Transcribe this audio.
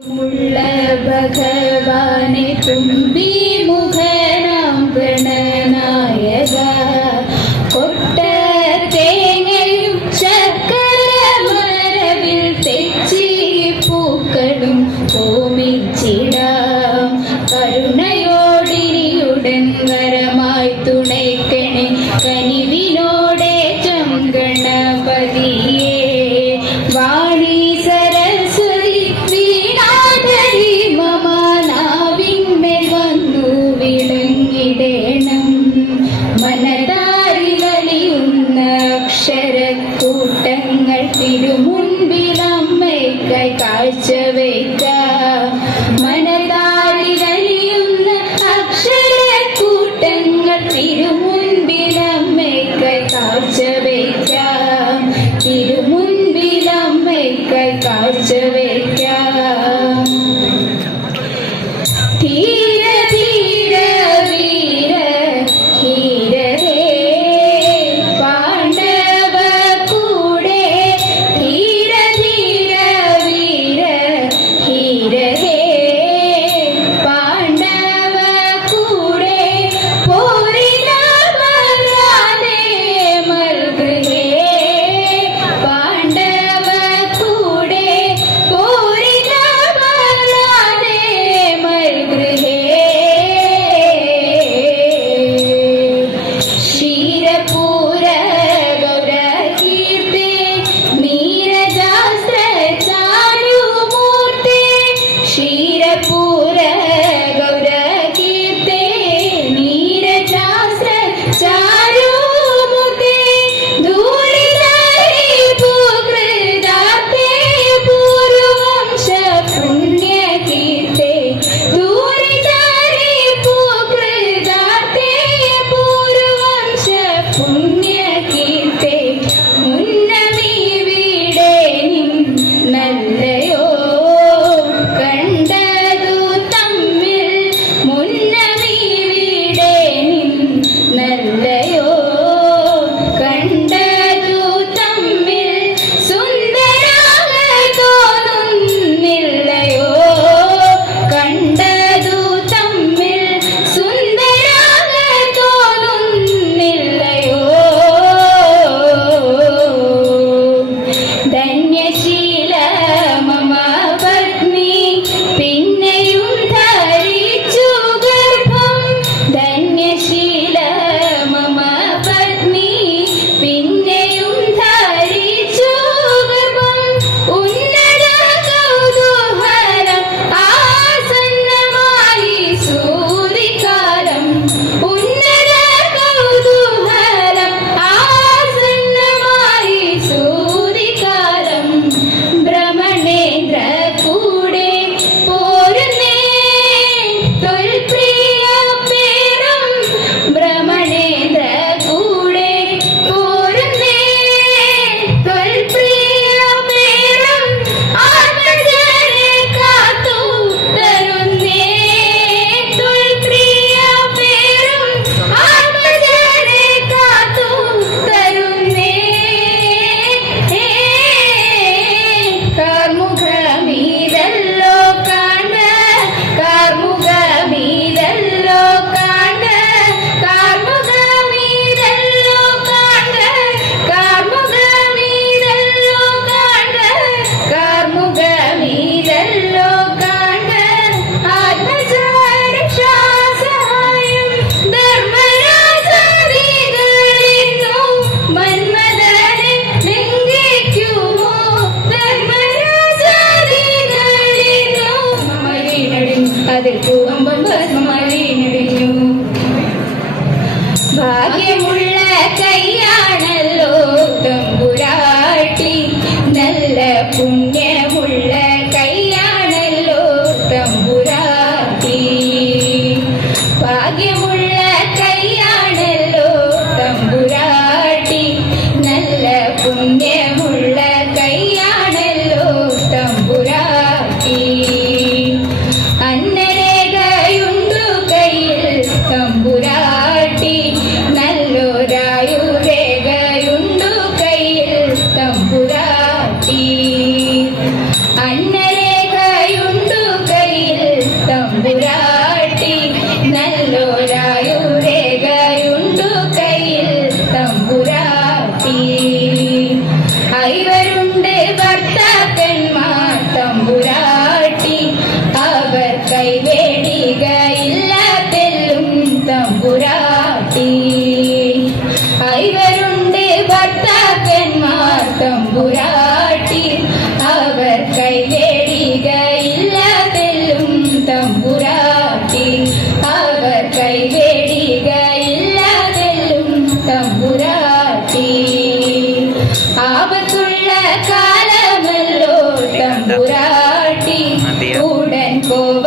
മുള്ള ഭഗവാനെ തുമ്പി മുഖനാം ആദ്യമുള്ള കൈയാണല്ലോ തമ്പുരാട്ടി. നല്ല പുണ്യമുള്ള കൈയാണല്ലോ തമ്പുരാട്ടി. ഭാഗ്യമുള്ള போராட்டி உடன் கோவ